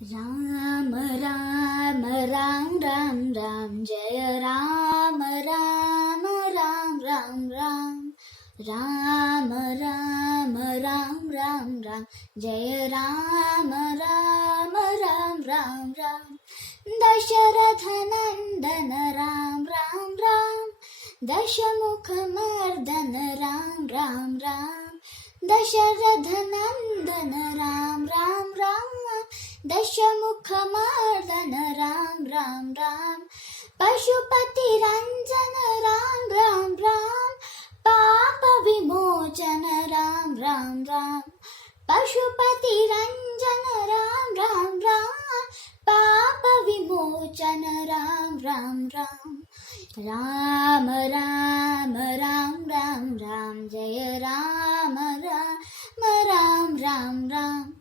राम राम राम राम राम जय राम राम राम राम राम राम राम राम राम राम जय राम राम राम राम राम दशरथ नंदन राम राम राम दशमुख मर्दन राम राम राम दशरथ नंदन राम राम राम दशमुख मर्दन राम राम राम पशुपति रंजन राम राम राम पाप विमोचन राम राम राम पशुपति रंजन राम राम राम पाप विमोचन राम राम राम राम राम राम राम राम जय राम राम राम राम राम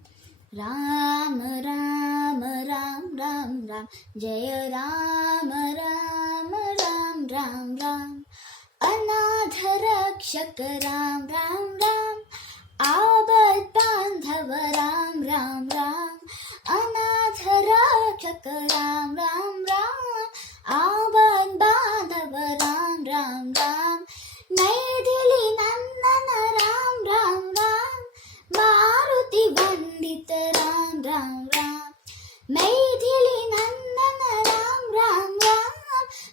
राम राम राम राम राम जय राम राम राम राम राम अनाथ रक्षक राम राम राम आबद बांधव राम राम राम अनाथ रक्षक राम राम राम आबद बांधव राम राम राम मैथिली नंदन राम राम राम मारुति वंदित राम राम राम मैथिली नंदन राम राम राम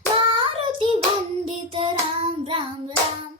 मारुति वंदित राम राम राम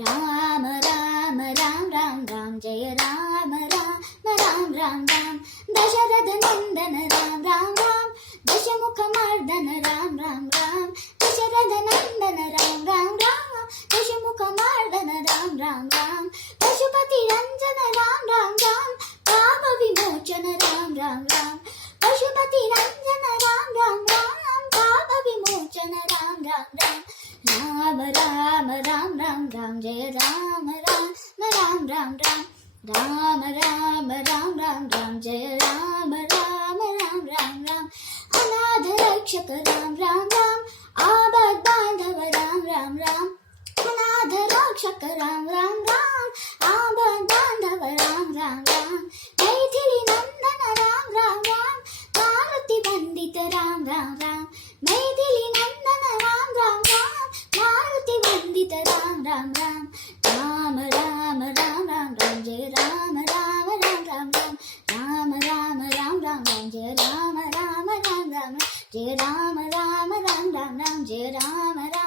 राम राम राम राम राम जय राम राम राम राम राम दशरथ नंदन राम राम राम दशमुख मर्दन राम राम राम दशरथ नंदन राम राम राम दशमुख मर्दन राम राम राम पशुपति रंजन राम राम राम पाप विमोचन राम राम राम पशुपति रंजन राम राम राम पाप विमोचन राम राम राम राम राम राम राम राम जय राम राम राम राम राम राम राम राम राम राम जय राम राम राम राम राम अनाथ रक्षक राम राम राम आबद बांधव राम राम राम अनाथ रक्षक राम राम राम आबद बांधव राम राम राम मैथिली नंदन राम राम राम मारुति वंदित राम राम राम मैथिली नंदन राम राम राम मारुति वंदित राम राम राम